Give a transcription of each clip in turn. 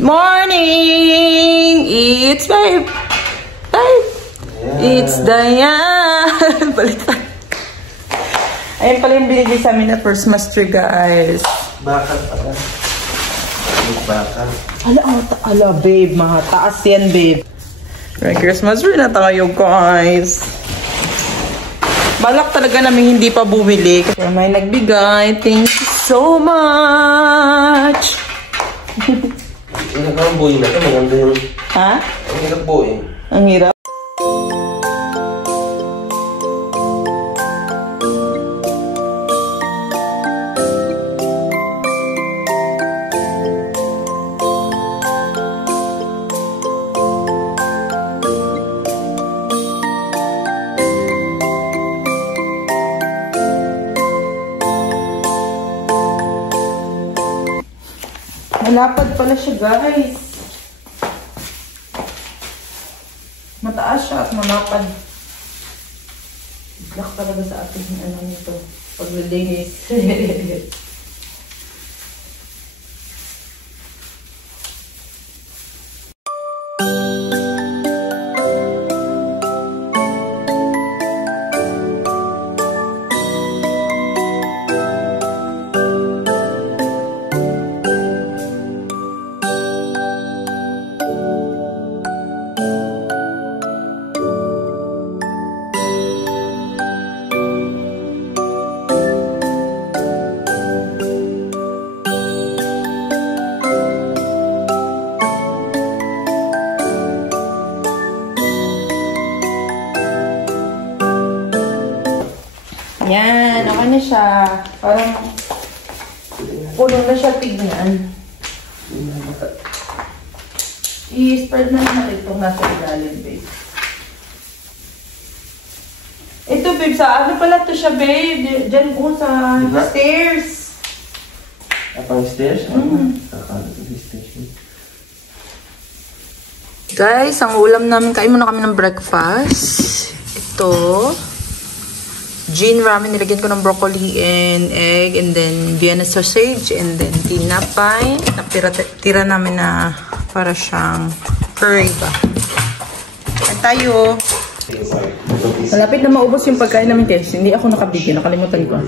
Morning! It's babe! Babe! Yeah. It's Diane! Baliktad. Ayan pala yung binigay sa amin na Christmas tree, guys. Bakal pala. Bakal. Ala, babe. Mga taas yan, babe. Merry Christmas tree na tayo, guys. Balak talaga namin hindi pa bumili. Kaya may nagbigay. Thank you so much! Ang hirap ang buhay na ito. Maganda yung... Ha? Ang hirap buhay. Ang hirap? Malapad pala siya, guys. Mataas siya at malapad. Black talaga sa ating ano nito. Paglilinis. Yan, okay na siya. Parang kulong na siya tignan. I-spread na natin itong nasa ilalim, babe. Ito, babe, sa ano pala ito siya, babe? Diyan po sa stairs. Apang stairs? Guys, ang ulam namin, kain muna kami ng breakfast. Ito. Gin ramen, nilagyan ko ng broccoli and egg, and then Vienna sausage, and then tinapay. Tira namin na para siyang curry ba. At tayo. Malapit na maubos yung pagkain namin, guys. Hindi ako nakabigyan, nakalimutan ko.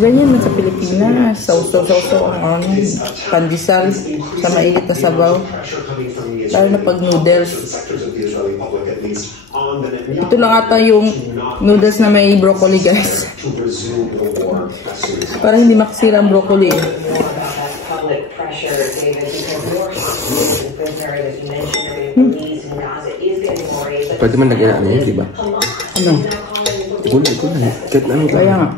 Ganyan na sa Pilipinas. Sauso ang pandesal sa mainit na sabaw. Lalo na pag noodles. Ito lang ata yung noodles na may broccoli, guys. Para hindi makasira ang broccoli. Pwede man lagyan namin yun, di ba? Ano? Gulay. Kahit ano ka. Kaya nga.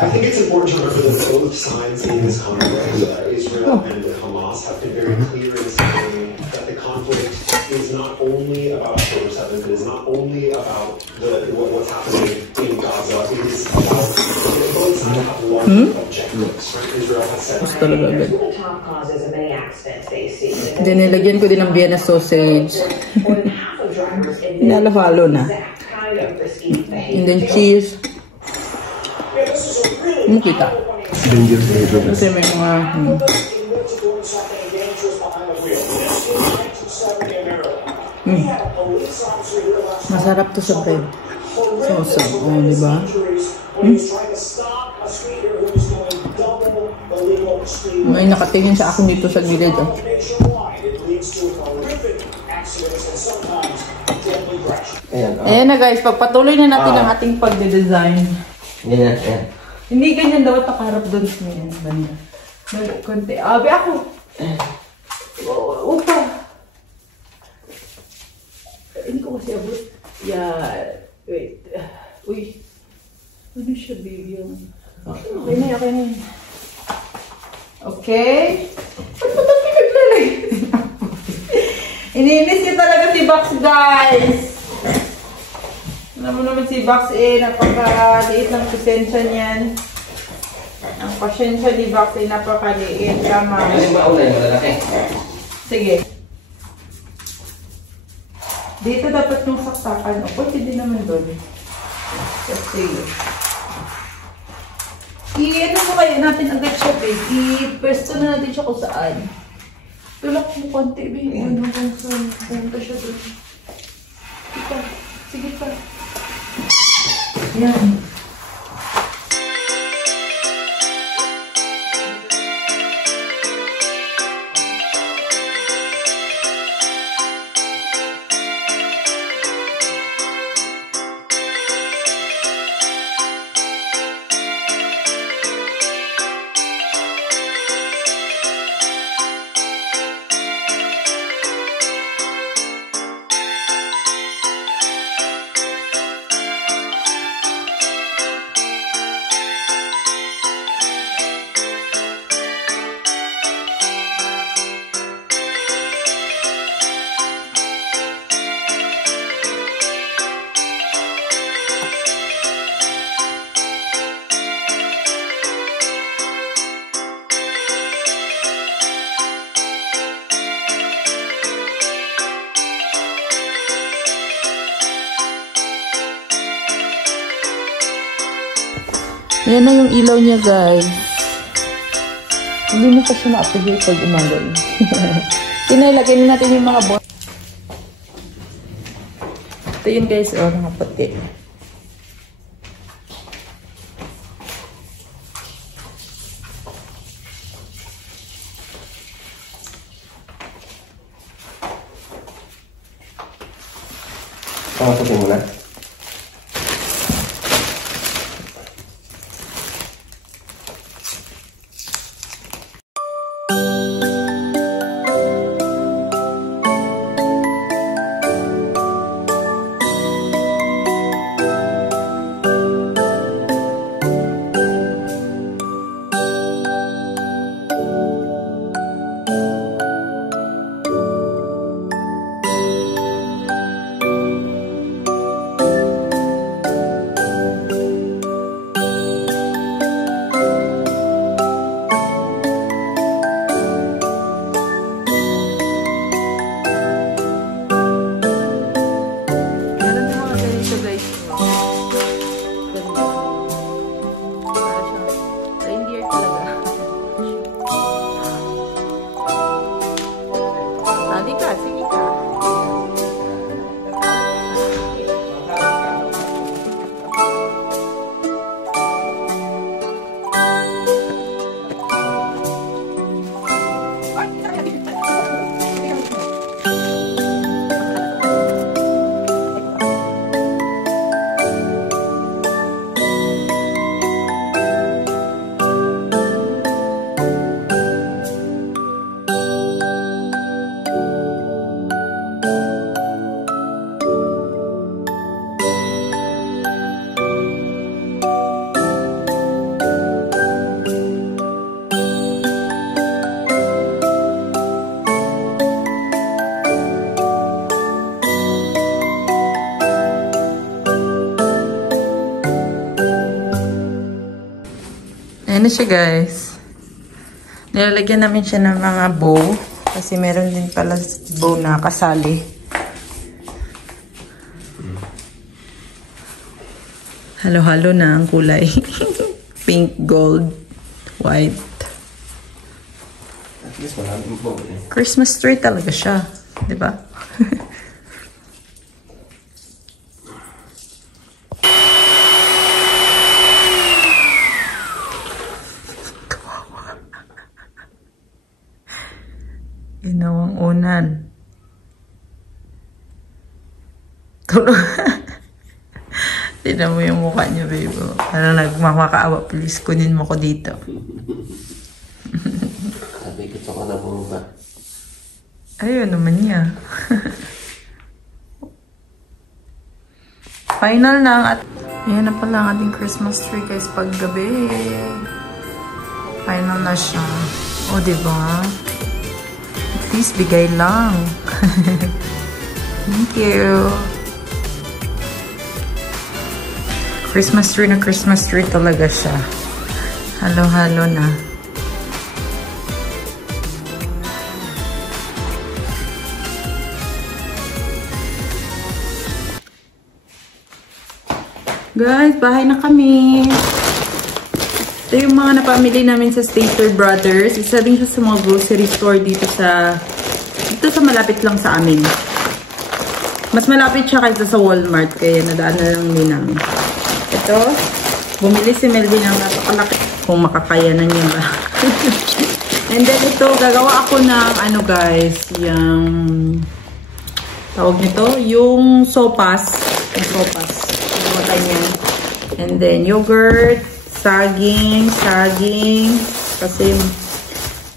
I think it's important to remember that both sides in this conflict, Israel and Hamas, have been very clear in saying that the conflict is not only about October 7th, it is not only about what's happening in Gaza, it is about both sides have larger objectives. Israel has said top causes of many accidents they see. Then nilagyan ko din ng Vienna sausage. Nalahalo na. And then cheese. Ano kita? Kasi may mga... Masarap to sa bread. So, diba? May nakatingin sa akin dito sa gilid. Ayan na, guys. Pagpatuloy na natin ang ating pagde-design. Ayan. Hindi ganyan daw nakaharap doon sa mga banda. Konti. Abi ako. Upa. Hindi ko kasi abot. Yeah. Wait. Uy. Ano siya, baby? Okay na yun. Okay. Ba't ito pinaglalagay? Iniinis niya talaga si Box, guys. Alam mo naman si Box napakaliit ng pasensya niyan. Ang pasensya ni Box napakaliit. Tama. Ano ba ulay? Malalaki? Sige. Dito dapat yung saksakan. O, pwede din naman doon. Kasi, i-ano mo kaya natin agad siya, babe. I-pwesto na natin siya kung saan. Tulak mo konti, babe. Ano kung saan punta siya doon. Sige pa. Yan. Yan na yung ilaw niya, guys. Hindi mo pa siya ma-update pag umaga. Tinalagay na natin yung mga bon. Ito yun, guys. O, nakaputi. Pakaputin mo na. Ayan na siya, guys. Nilalagyan namin siya ng mga bow. Kasi meron din pala bow na kasali. Halo-halo na ang kulay. Pink, gold, white. At least maraming bow eh. Christmas tree talaga siya. Diba? Ginawang unan. Tignan mo yung mukha niya, babe. Parang nagmamakaawa. Please, kunin mo ko dito. Sabi ko ito ko na bumaba. Ayun naman niya. Final na ang ayan na pala ang ating Christmas tree, guys, paggabi. Final na siya. O, diba? At least, bigay lang. Thank you. Christmas tree na Christmas tree talaga siya. Halo-halo na. Guys, bahay na kami. Ito yung mga napamili namin sa Stater Brothers. Isa din siya sa mga grocery store dito sa malapit lang sa amin. Mas malapit siya kaysa sa Walmart. Kaya nadaan na lang din namin. Ito, bumili si Melvin ng napakalaki. Kung makakayanan niya ba. And then ito, gagawa ako ng ano guys, yung tawag nito, yung sopas. Yung sopas. Gagawa tayo niyan. And then yogurt, saging. Kasi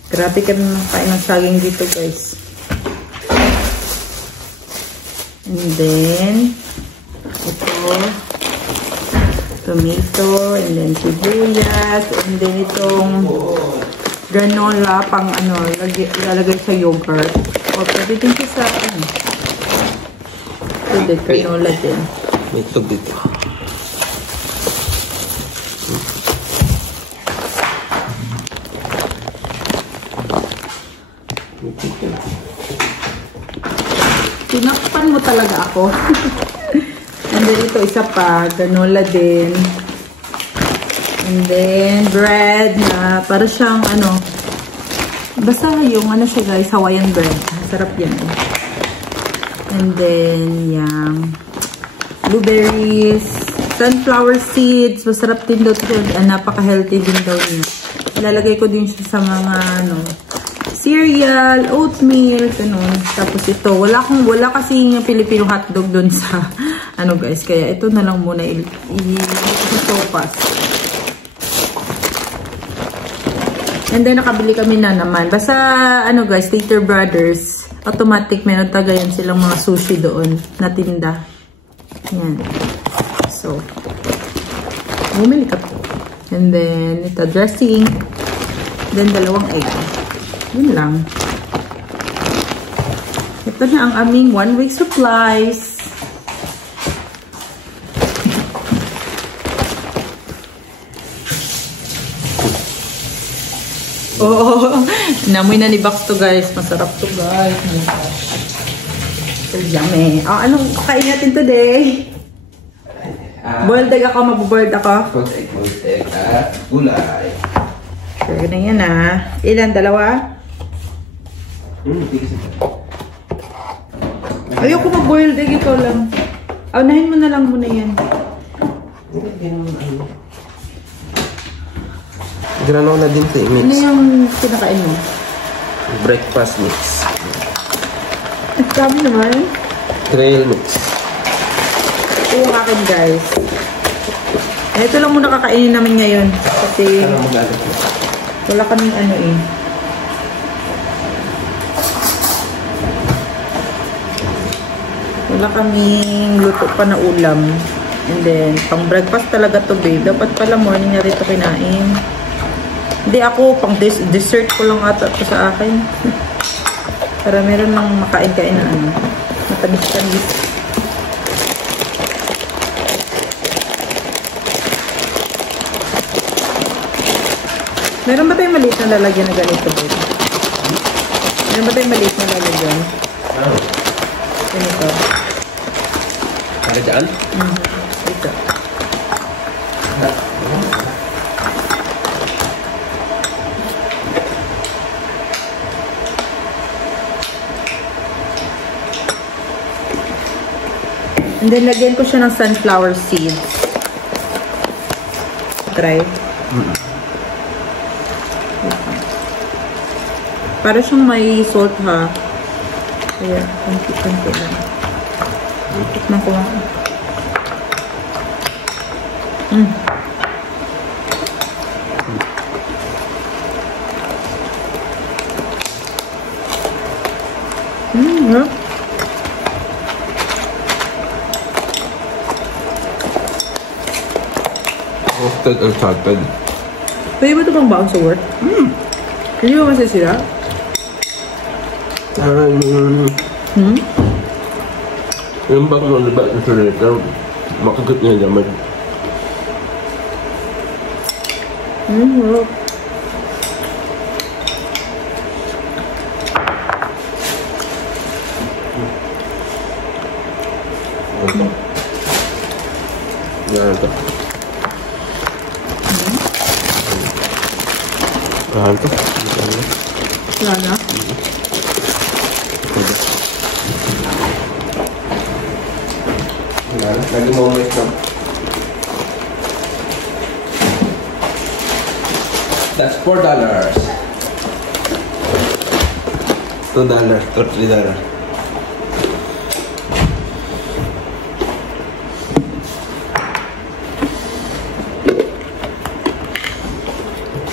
grabe kami makain ng saging dito guys. And then ito, tomato, and then sibuyas, and then itong granola pang ano, lalagay sa yogurt. O, pwede din siya sa ano. Pwede, granola din. May itlog dito. Tinakpan mo talaga ako. And then ito isa pa, granola din. And then bread na para siyang ano, basta yung ano siya guys, Hawaiian bread. Sarap yan. And then yung blueberries, sunflower seeds, masarap din daw ito. Napaka-healthy din daw niya. Ilalagay ko din siya sa mga ano, cereal, oatmeal, ganun. Tapos ito, wala kasi yung Filipino hotdog dun sa, ano guys, kaya ito na lang muna sa sopas. And then, nakabili kami na naman. Basta, ano guys, Stater Brothers, automatic, meron tagayan silang mga sushi doon na tinda. Yan. So, bumili ka po. And then, ito, dressing. Then, 2 egg. Yun lang. Ito na ang aming 1-week supplies. Oh, namoy na ni Bax to guys. Masarap to guys. So yummy. Oh, anong kakain natin today? Boiled egg ako, mabuboiled ako. Boiled egg at gulay. Sure na yan ah. Ilan? 2? Ayoko mag-boiled egg, ito lang. Unahin mo na lang muna yan. Granola din ito, mix. Ano yung pinakain mo? Breakfast mix. Ang dami naman. Trail mix. Ito yung akin guys. Ito lang muna kakainin namin ngayon. Kasi wala kaming ano eh. Wala kaming luto pa na ulam. And then, pang breakfast talaga to babe. Dapat pala morning na rito kinain. Hindi ako, pang dessert ko lang ata ito sa akin. Para meron lang makain-kain na ano. Matamis-tamis. Meron ba tayong maliit na lalagyan na ganito babe? Meron ba tayong maliit na lalagyan? Ganito. Para dyan? Ito. And then, lagyan ko siya ng sunflower seeds. Try. Para siyang may salt ha. Kaya, konti-konti lang. Tikman ko nga. Yeah. Roasted and salted. Pwede ba ito pang baon sa work? Hindi ba masasira? Yung bag mo diba insulator, makakit niya naman. Yan ito. Yan ito. Wala na. Wala na. Lagi mo mais lang. That's $4. $2 or $3.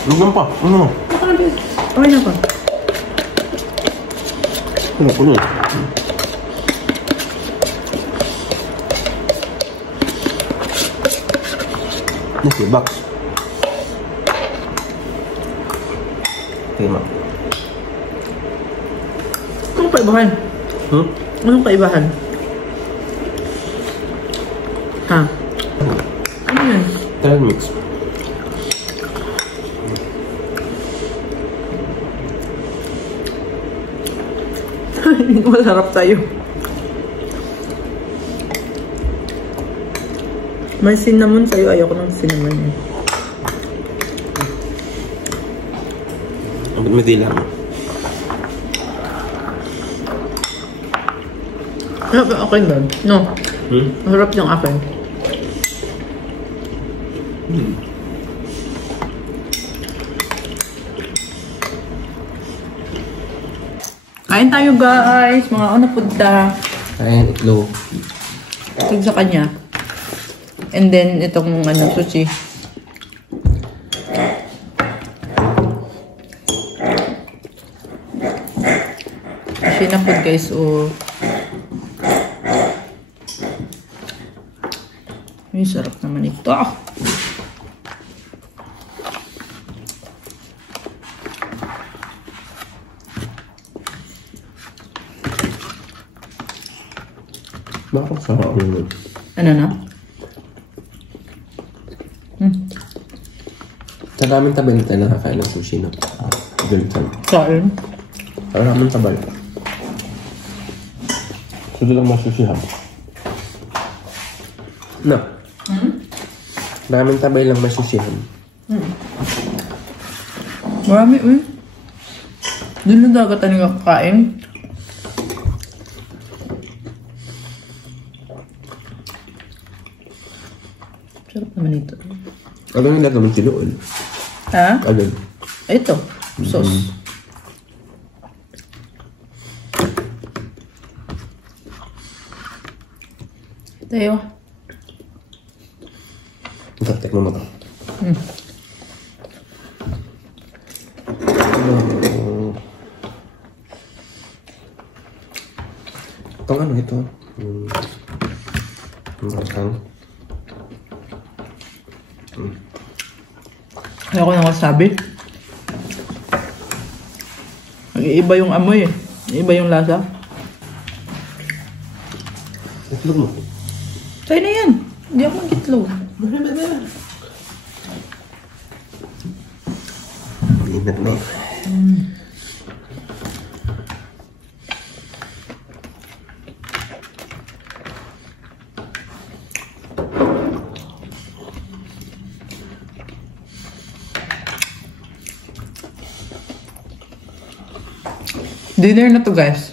Lugan pa. Ano? Okay na pa. Puno. Nasi box. Terima. Anong kaibahan? Anong kaibahan? Ha? Ano yun? Trail mix. Masarap tayo. May cinnamon sa'yo. Ayoko ng cinnamon eh. May dila mo. Okay ba? No. Masarap yung akin. Kain tayo guys. Mga ano punta. Kain itlog. Tig sa kanya. And then itong ano sushi. Sushi na food guys. Oh. Ay, sarap naman ito. Bakit sarap yun? Ano na? Sa daming tabay na tayo nakakain ng sushi na. Ganito. Kain. Parang naman tabay. Sudo lang masushihan. No. Daming tabay lang masushihan. Marami eh. Doon na dagat tayo kakain. Sarap naman ito. Ano yung nilagay mong tinuon? Ha? Ano? Ito. Sauce. Tayo. Tek mo ito. Itong ano ito? Matang. Ayoko na wasabi. Mag-iiba yung amoy eh. Iiba yung lasa. Itlog mo. Tayo na yan. Hindi ako mag-itlog. Ingat na. Dinner na to guys.